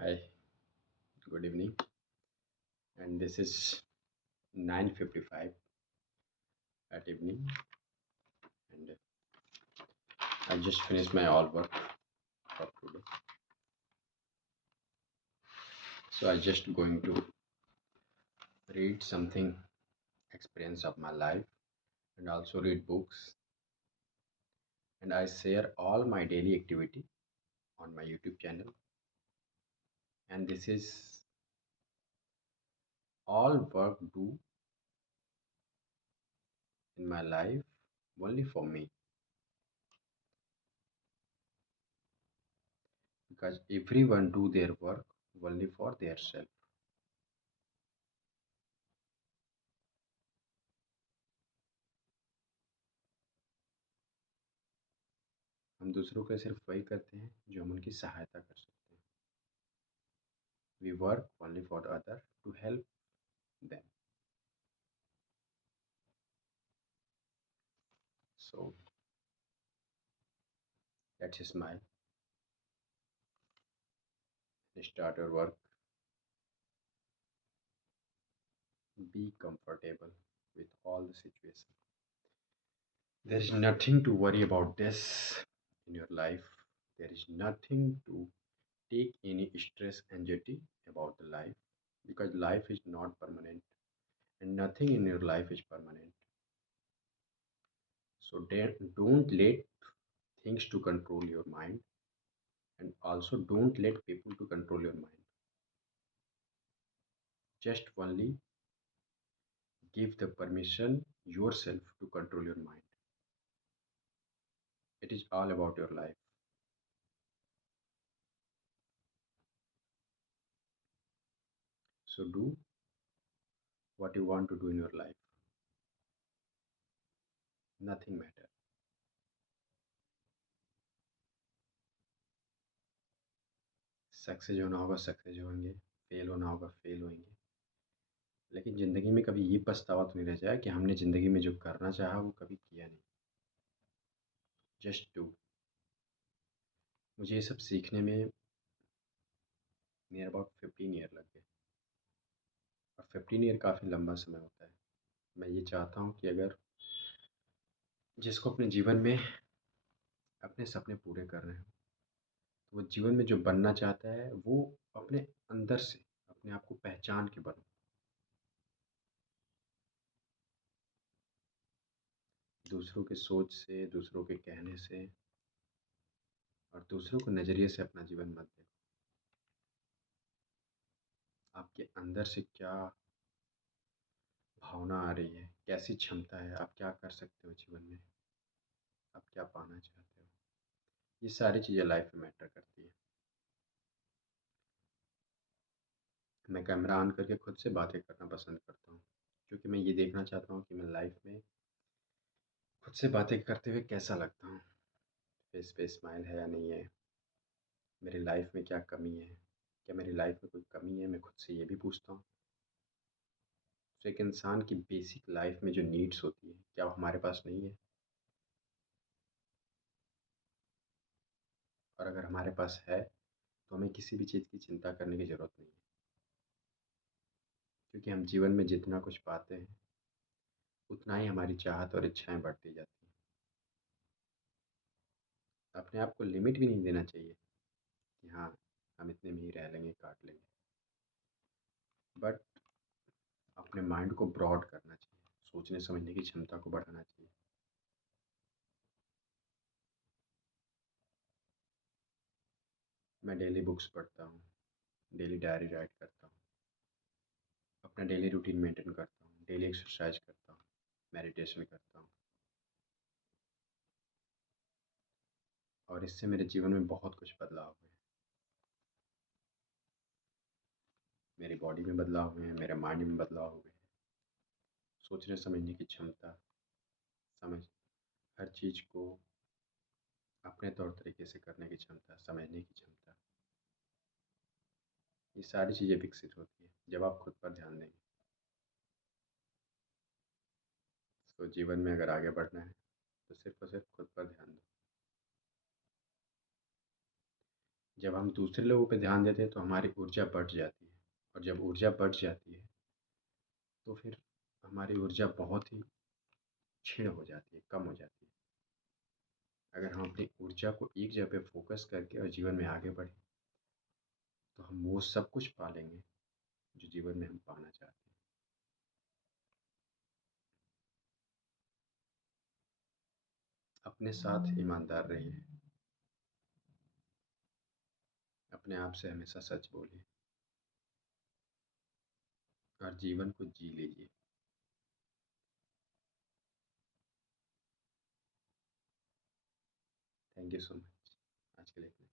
Hi, good evening. And this is 9:55 at evening, and I just finished my all work for today. So I just going to read something experience of my life and also read books. And I share all my daily activity on my YouTube channel. And this is all work do in my life only for me because everyone do their work only for their self. हम दूसरों के सिर्फ वही करते हैं जो हम उनकी सहायता कर सकते हैं. We work only for the other to help them. So let's smile, start your work, be comfortable with all the situation. There is nothing to worry about this in your life. There is nothing to take any stress, anxiety about the life because life is not permanent and nothing in your life is permanent. So don't let things to control your mind and also don't let people to control your mind. Just only give the permission yourself to control your mind. It is all about your life. So do what you want to do in your life. Nothing matter. Success होना होगा success होंगे, fail होना होगा fail होंगे, लेकिन ज़िंदगी में कभी ये पछतावा तो नहीं रह जाए कि हमने ज़िंदगी में जो करना चाहा वो कभी किया नहीं. Just do. मुझे ये सब सीखने में नियर अबाउट 15 ईयर लग गए और 15 ईयर काफ़ी लंबा समय होता है. मैं ये चाहता हूँ कि अगर जिसको अपने जीवन में अपने सपने पूरे कर रहे हो तो वो जीवन में जो बनना चाहता है वो अपने अंदर से अपने आप को पहचान के बनो. दूसरों के सोच से, दूसरों के कहने से और दूसरों के नज़रिए से अपना जीवन मत देखो. आपके अंदर से क्या भावना आ रही है, कैसी क्षमता है, आप क्या कर सकते हो जीवन में, आप क्या पाना चाहते हो, ये सारी चीज़ें लाइफ में मैटर करती है. मैं कैमरा ऑन करके खुद से बातें करना पसंद करता हूँ क्योंकि मैं ये देखना चाहता हूँ कि मैं लाइफ में खुद से बातें करते हुए कैसा लगता हूँ. फेस पे स्माइल है या नहीं है, मेरी लाइफ में क्या कमी है, क्या मेरी लाइफ में कोई कमी है, मैं खुद से ये भी पूछता हूँ. तो एक इंसान की बेसिक लाइफ में जो नीड्स होती है क्या वो हमारे पास नहीं है, और अगर हमारे पास है तो हमें किसी भी चीज़ की चिंता करने की ज़रूरत नहीं है क्योंकि हम जीवन में जितना कुछ पाते हैं उतना ही हमारी चाहत और इच्छाएं बढ़ती जाती हैं. अपने आप को लिमिट भी नहीं देना चाहिए कि हाँ हम इतने में ही रह लेंगे काट लेंगे, बट अपने माइंड को ब्रॉड करना चाहिए, सोचने समझने की क्षमता को बढ़ाना चाहिए. मैं डेली बुक्स पढ़ता हूँ, डेली डायरी राइट करता हूँ, अपना डेली रूटीन मेंटेन करता हूँ, डेली एक्सरसाइज करता हूँ, मेडिटेशन करता हूँ और इससे मेरे जीवन में बहुत कुछ बदलाव हुए हैं. मेरी बॉडी में बदलाव हुए हैं, मेरे माइंड में बदलाव हुए हैं, सोचने समझने की क्षमता, समझ हर चीज़ को अपने तौर तरीके से करने की क्षमता, समझने की क्षमता, ये सारी चीज़ें विकसित होती है जब आप खुद पर ध्यान देंगे. तो जीवन में अगर आगे बढ़ना है तो सिर्फ और सिर्फ खुद पर ध्यान दो. जब हम दूसरे लोगों पे ध्यान देते हैं तो हमारी ऊर्जा बढ़ जाती है, और जब ऊर्जा बढ़ जाती है तो फिर हमारी ऊर्जा बहुत ही क्षीण हो जाती है, कम हो जाती है। अगर हम अपनी ऊर्जा को एक जगह पे फ़ोकस करके और जीवन में आगे बढ़ें, तो हम वो सब कुछ पा लेंगे जो जीवन में हम पाना चाहते हैं। अपने साथ ईमानदार रहिए, अपने आप से हमेशा सच बोलिए और जीवन को जी लीजिए। Thank you so much. आज के लिए इतना ही।